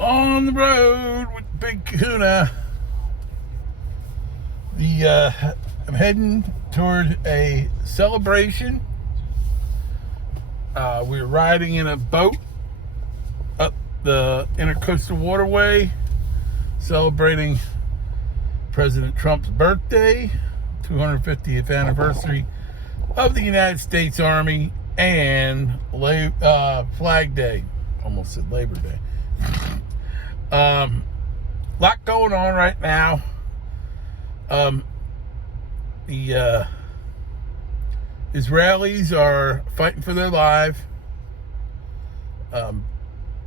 On the road with Big Kahuna. I'm heading toward a celebration. We're riding in a boat up the Intercoastal Waterway, celebrating President Trump's birthday, 250th anniversary of the United States Army, and Flag Day. Almost said Labor Day. Lot going on right now. The Israelis are fighting for their life.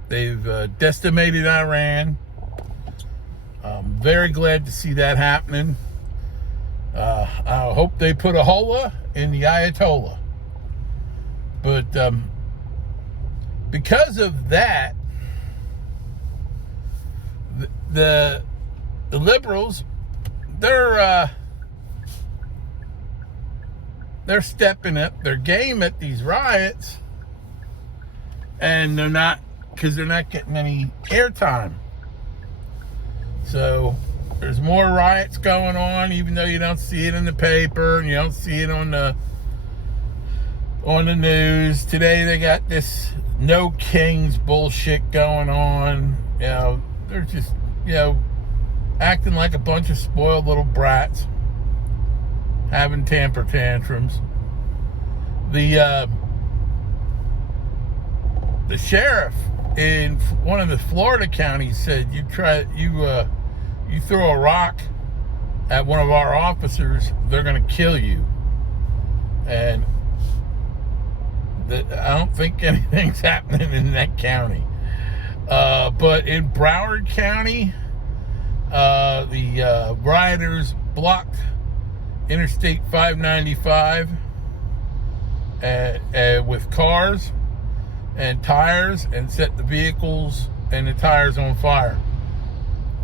They've decimated Iran. I'm very glad to see that happening. I hope they put a hola in the Ayatollah. But because of that, the liberals, they're stepping up their game at these riots, and they're not getting any airtime. So there's more riots going on, even though you don't see it in the paper and you don't see it on the news. Today they got this no kings bullshit going on. They're just acting like a bunch of spoiled little brats, having temper tantrums. The sheriff in one of the Florida counties said, you throw a rock at one of our officers, they're going to kill you. And I don't think anything's happening in that county. But in Broward County, the rioters blocked Interstate 595 with cars and tires and set the vehicles and the tires on fire.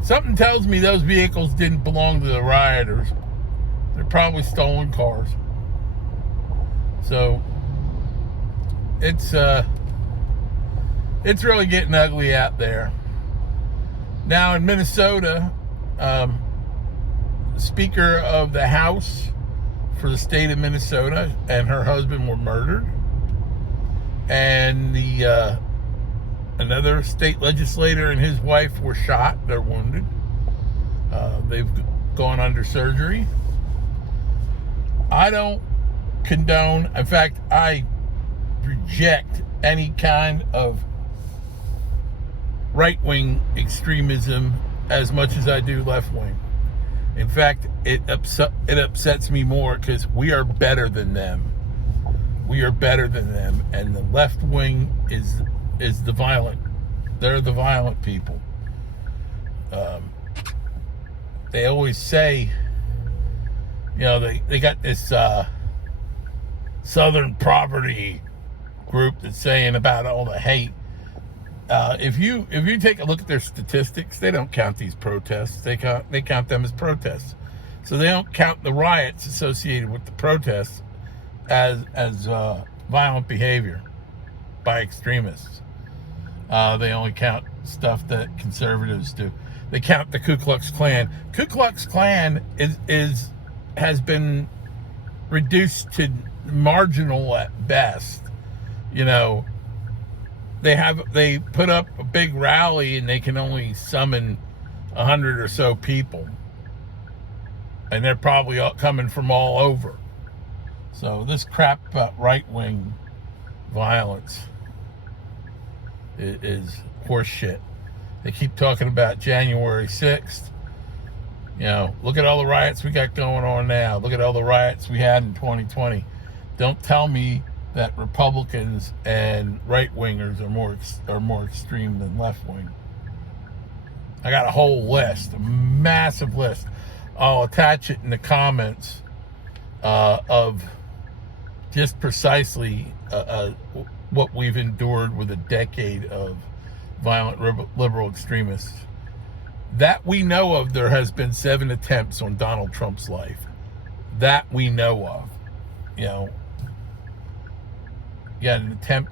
Something tells me those vehicles didn't belong to the rioters. They're probably stolen cars. So it's really getting ugly out there. Now in Minnesota, the Speaker of the House for the state of Minnesota and her husband were murdered. And another state legislator and his wife were shot. They're wounded. They've gone under surgery. I don't condone, in fact, I reject any kind of right-wing extremism as much as I do left-wing. In fact, it upsets me more because we are better than them. We are better than them, and the left-wing is the violent. They're the violent people. They always say, they got this Southern Poverty group that's saying about all the hate. If you take a look at their statistics, they don't count these protests. They count them as protests. So they don't count the riots associated with the protests as violent behavior by extremists. They only count stuff that conservatives do. They count the Ku Klux Klan. Ku Klux Klan has been reduced to marginal at best. They put up a big rally and they can only summon 100 or so people, and they're probably all coming from all over. So this crap about right-wing violence is horse shit. They keep talking about January 6th. Look at all the riots we got going on now. Look at all the riots we had in 2020. Don't tell me that Republicans and right-wingers are more extreme than left-wing. I got a whole list, a massive list. I'll attach it in the comments of just precisely what we've endured with a decade of violent liberal extremists. That we know of, there has been 7 attempts on Donald Trump's life. That we know of. You got an attempt,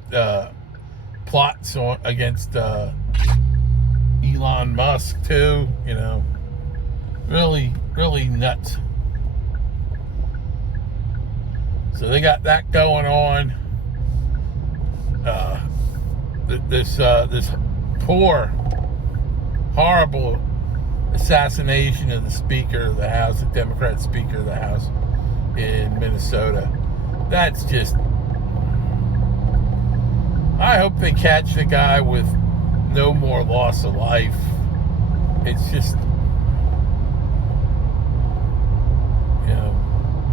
plots against Elon Elon Musk too, really, really nuts. So they got that going on. This poor, horrible assassination of the Speaker of the House, the Democrat Speaker of the House in Minnesota. That's just... I hope they catch the guy with no more loss of life. It's just,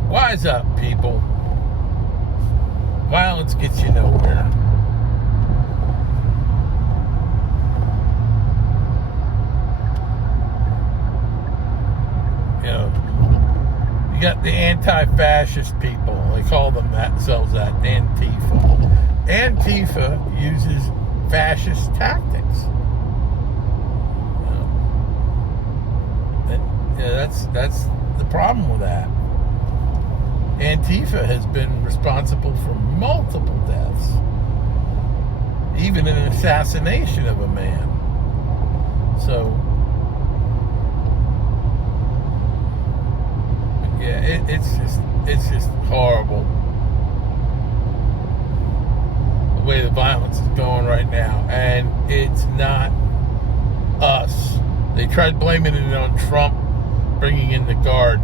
wise up, people. Violence gets you nowhere. You got the anti-fascist people. They call themselves that, Antifa. Antifa uses fascist tactics. That's the problem with that. Antifa has been responsible for multiple deaths, even an assassination of a man. So, yeah, it's just horrible the way the violence is going right now, and it's not us. They tried blaming it on Trump bringing in the Guard.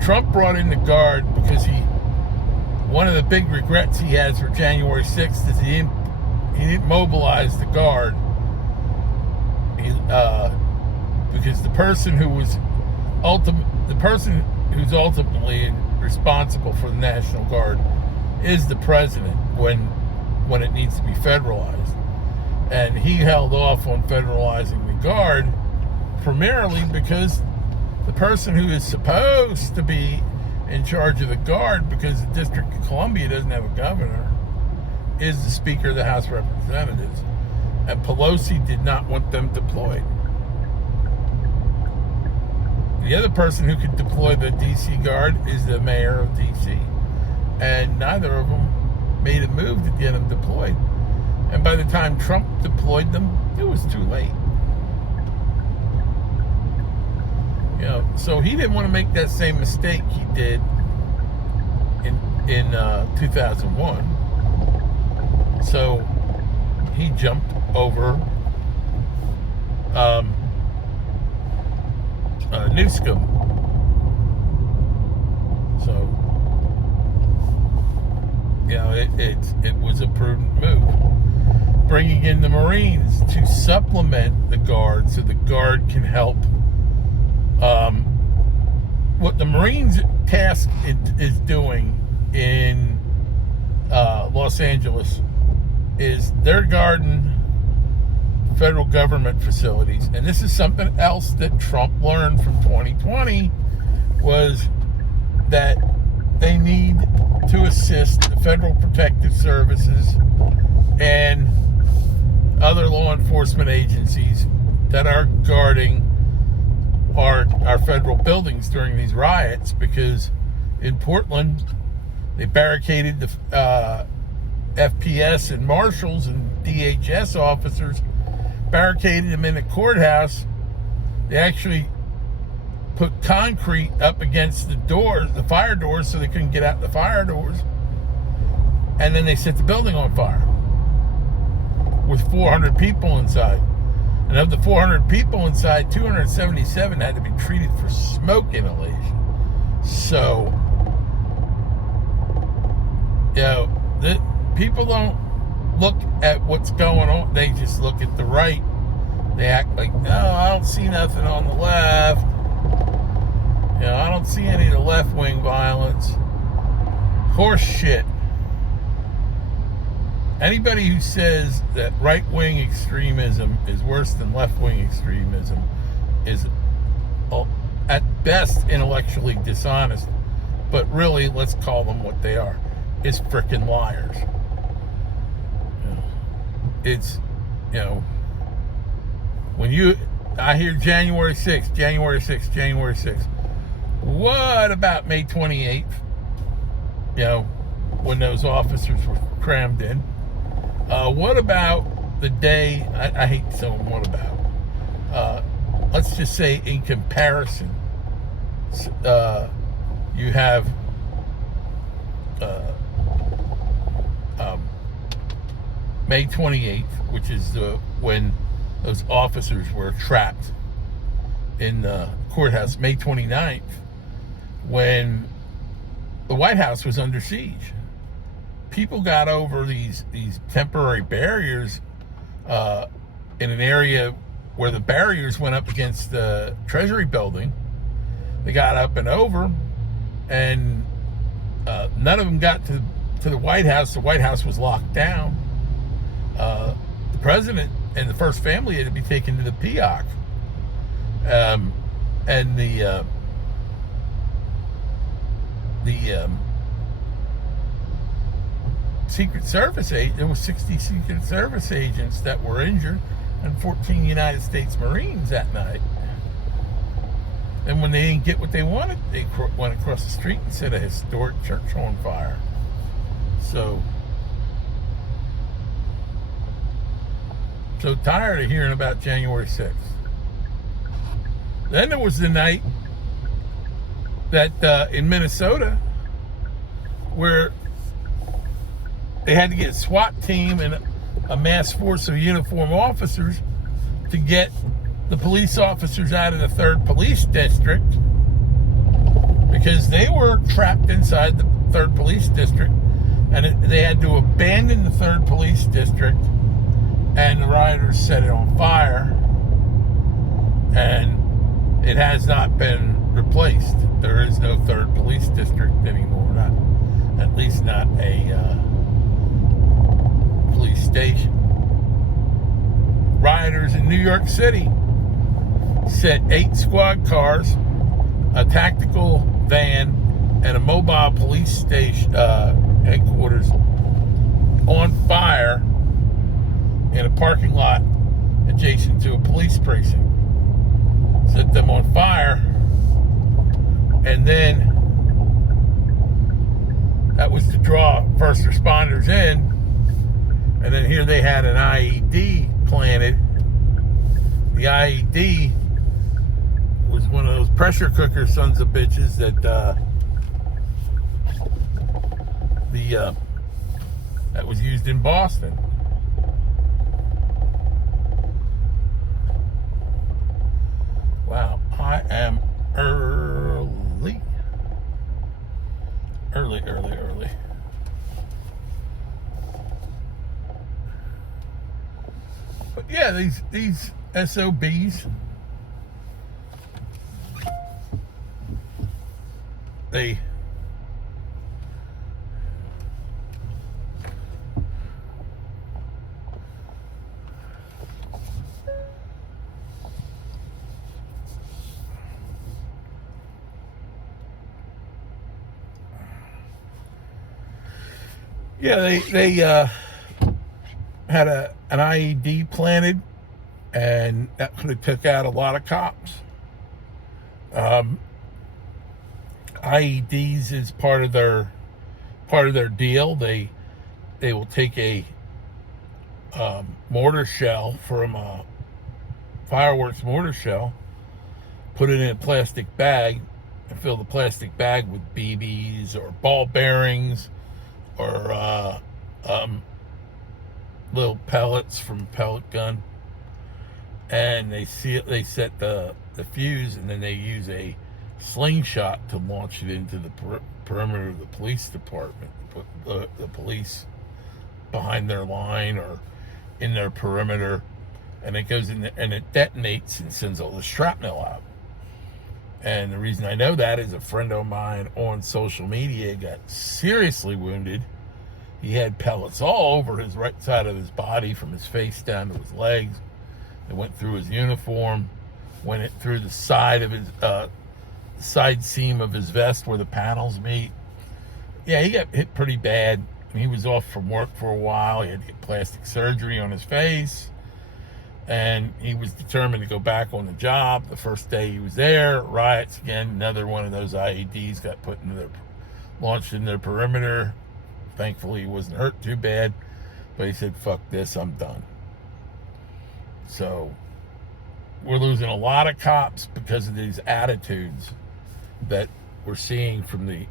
Trump brought in the Guard because one of the big regrets he has for January 6th is he didn't mobilize the Guard. Because the person who's ultimately responsible for the National Guard is the president when it needs to be federalized. And he held off on federalizing the Guard primarily because the person who is supposed to be in charge of the Guard, because the District of Columbia doesn't have a governor, is the Speaker of the House of Representatives. And Pelosi did not want them deployed. The other person who could deploy the D.C. Guard is the mayor of D.C. And neither of them made a move to get them deployed. And by the time Trump deployed them, it was too late. So he didn't want to make that same mistake he did in 2001. So he jumped over Newsom. So it was a prudent move. Bringing in the Marines to supplement the Guard so the Guard can help. What the Marines task is doing in Los Angeles is they're guarding federal government facilities. And this is something else that Trump learned from 2020, was that they need to assist the Federal Protective Services and other law enforcement agencies that are guarding our federal buildings during these riots, because in Portland they barricaded the FPS and marshals and DHS officers, barricaded them in the courthouse. They actually put concrete up against the doors, the fire doors, so they couldn't get out the fire doors. And then they set the building on fire with 400 people inside. And of the 400 people inside, 277 had to be treated for smoke inhalation. So, the people don't look at what's going on. They just look at the right. They act like, no, I don't see nothing on the left. I don't see any of the left-wing violence. Horse shit. Anybody who says that right-wing extremism is worse than left-wing extremism is, at best, intellectually dishonest. But really, let's call them what they are. Is frickin' liars. It's, when I hear January 6th, January 6th, January 6th. What about May 28th? When those officers were crammed in. What about the day, I hate saying what about, let's just say in comparison, you have uh, um, May 28th, which is when those officers were trapped in the courthouse. May 29th, when the White House was under siege. People got over these temporary barriers in an area where the barriers went up against the Treasury building. They got up and over, and none of them got to the White House. The White House was locked down. The president and the first family had to be taken to the PIOC. And the Secret Service there were 60 Secret Service agents that were injured and 14 United States Marines that night. And when they didn't get what they wanted, they went across the street and set a historic church on fire. So tired of hearing about January 6th. Then there was the night that in Minnesota where they had to get a SWAT team and a mass force of uniformed officers to get the police officers out of the 3rd Police District because they were trapped inside the 3rd Police District, and they had to abandon the 3rd Police District, and the rioters set it on fire, and it has not been replaced. There is no 3rd Police District anymore, at least not a police station. Rioters in New York City set 8 squad cars, a tactical van, and a mobile police station headquarters on fire in a parking lot adjacent to a police precinct. Set them on fire, and then that was to draw first responders in. And then here they had an IED planted. The IED was one of those pressure cooker sons of bitches that that was used in Boston. Wow, I am early. But yeah, these SOBs, they had an IED planted, and that could have took out a lot of cops. IEDs is part of their deal. They will take a mortar shell from a fireworks mortar shell, put it in a plastic bag, and fill the plastic bag with BBs or ball bearings or little pellets from a pellet gun, and they set the fuse, and then they use a slingshot to launch it into the perimeter of the police department, put the police behind their line or in their perimeter, and it goes in and it detonates and sends all the shrapnel out. And the reason I know that is a friend of mine on social media got seriously wounded. He had pellets all over his right side of his body, from his face down to his legs. It went through his uniform, went through the side of his side seam of his vest where the panels meet. Yeah, he got hit pretty bad. He was off from work for a while. He had to get plastic surgery on his face, and he was determined to go back on the job. The first day he was there, riots again. Another one of those IEDs got launched in their perimeter. Thankfully, he wasn't hurt too bad, but he said, "Fuck this, I'm done." So we're losing a lot of cops because of these attitudes that we're seeing from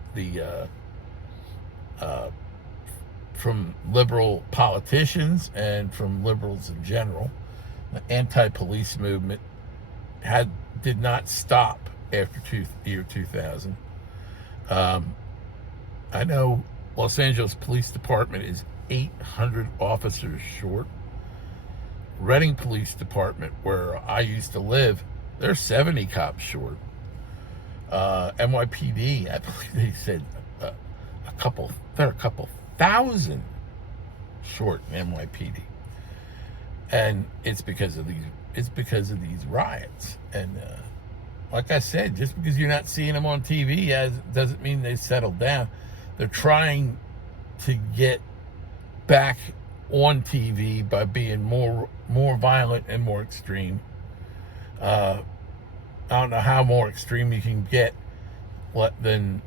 from liberal politicians and from liberals in general. The anti-police movement did not stop after year 2000. I know Los Angeles Police Department is 800 officers short. Reading Police Department, where I used to live, they're 70 cops short. NYPD, I believe they said they're a couple thousand short in NYPD. And it's because of these riots. And like I said, just because you're not seeing them on TV doesn't mean they settled down. They're trying to get back on TV by being more violent and more extreme. I don't know how more extreme you can get than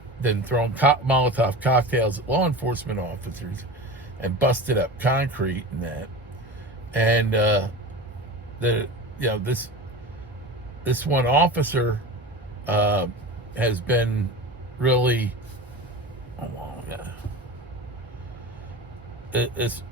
throwing Molotov cocktails at law enforcement officers and busted up concrete and that. And this one officer has been really, this